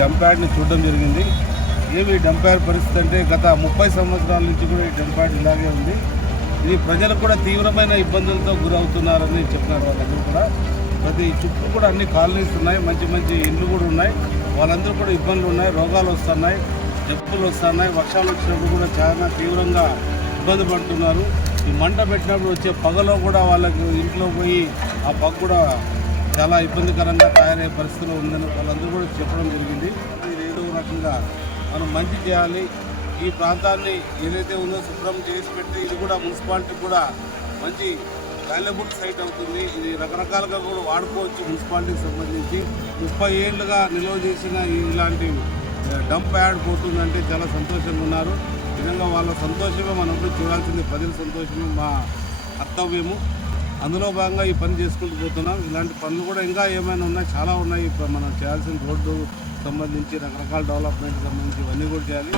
Dump యార్డ్ని చూడడం జరిగింది. ఏమి డంప్ యార్డ్ పరిస్థితి అంటే గత 30 సంవత్సరాల నుంచి కూడా ఈ డంప్ యార్డ్ ఇలాగే ఉంది. ఇది ప్రజలకు కూడా తీవ్రమైన ఇబ్బందులతో గురవుతున్నారని చెప్పినారు వాళ్ళందరూ కూడా. ప్రతి చుట్టూ కూడా అన్ని కాలనీస్ ఉన్నాయి, మంచి మంచి ఇండ్లు కూడా ఉన్నాయి. వాళ్ళందరూ కూడా ఇబ్బందులు ఉన్నాయి, రోగాలు వస్తున్నాయి, జబ్బులు వస్తున్నాయి. వర్షాలు వచ్చినప్పుడు కూడా చాలా తీవ్రంగా ఇబ్బంది పడుతున్నారు. ఈ మంట పెట్టినప్పుడు వచ్చే పొగలో కూడా వాళ్ళకి ఇంట్లో పోయి ఆ పొగ కూడా చాలా ఇబ్బందికరంగా తయారయ్యే పరిస్థితిలో ఉందని వాళ్ళందరూ కూడా చెప్పడం జరిగింది. ఇది ఏదో రకంగా మనం మంచి చేయాలి, ఈ ప్రాంతాన్ని ఏదైతే ఉందో శుభ్రం చేసి పెట్టి ఇది కూడా మున్సిపాలిటీకి కూడా మంచి వాల్యుబుల్ సైట్ అవుతుంది. ఇది రకరకాలుగా కూడా వాడుకోవచ్చు. మున్సిపాలిటీకి సంబంధించి 30 ఏళ్ళుగా నిల్వ చేసిన ఇలాంటి డంప్ యార్డ్ పోతుందంటే చాలా సంతోషంగా ఉన్నారు. నిజంగా వాళ్ళ సంతోషమే మనం చూడాల్సింది, ప్రజల సంతోషమే మా కర్తవ్యము. అందులో భాగంగా ఈ పని చేసుకుంటూ పోతున్నాం. ఇలాంటి పనులు కూడా ఇంకా ఏమైనా ఉన్నాయి, చాలా ఉన్నాయి. ఇప్పుడు మనం చేయాల్సిన రోడ్డు సంబంధించి రకరకాల డెవలప్మెంట్ సంబంధించి ఇవన్నీ కూడా చేయాలి.